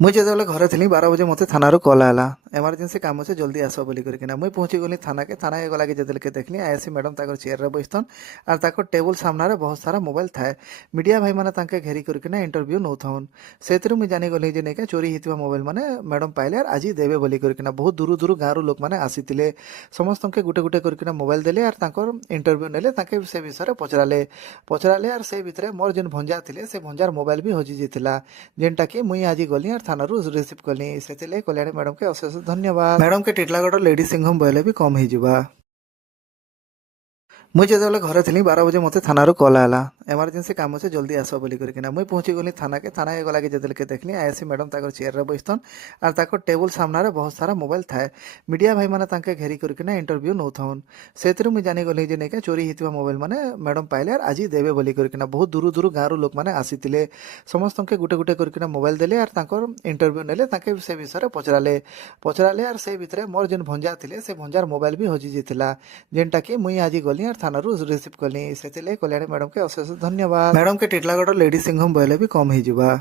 मुई जेतेबेले घरे थिली 12 बजे मते थानारू कॉल आला इमरजेंसी काम से जल्दी आस बोली करकिना मुई पहुँची गली थाना के गला के जेतेबेले देखली आईएससी मैडम ताकर चेयर रे बसतन आर ताकर टेबल सामना रे बहुत सारा मोबाइल थाए। मीडिया भाई माने तांके घेरी करकिना इंटरव्यू नौथन सेतिरु मुई जानी गली जे नेके चोरी हितवा मोबाइल माने मैडम पाइले आर आज देबे बोली करकिना बहुत दूर दूर गाँव लोक माने आसीतिले समस्त के गुटे गुटे करकिना मोबाइल देले आर ताकर इंटरव्यू नेले ताके से विषय रे पचराले आर से भितरे मोर जेन भंजा थिले से भंजार मोबाइल भी हजि जेतिला जेनटा कि मुई आज गली आर थानारू रिसीव कली से कल्याणी मैडम के अशेष धन्यवाद। मैडम के टिटलागढ़ लेडी सिंघम बोले भी कम हो मुई जेतेबेले घरे थिली 12 बजे मते थानारू कॉल आला इमरजेंसी काम से जल्दी आस बोली करकिना मुई पहुँची गली थाना के गला के जेतेबेले देखली आईएससी मैडम ताकर चेयर रे बसतन आर ताकर टेबल सामना रे बहुत सारा मोबाइल थाए। मीडिया भाई माने तांके घेरी करकिना इंटरव्यू नौथन सेतिरु मुई जानी गली जे नेके चोरी हितवा मोबाइल माने मैडम पाइले आर आज देबे बोली करकिना बहुत दूर दूर गाँव लोक माने आसीतिले समस्त के गुटे गुटे करकिना मोबाइल देले आर ताकर इंटरव्यू नेले ताके से विषय रे पचराले आर से भितरे मोर जेन भंजा थिले से भंजार मोबाइल भी हजि जेतिला जेनटा कि मुई आज गली आर थानारू रिसीव कली से कल्याणी मैडम के अशेष धन्यवाद। मैडम के टिटलागढ़ लेडी सिंघम बोले भी कम हो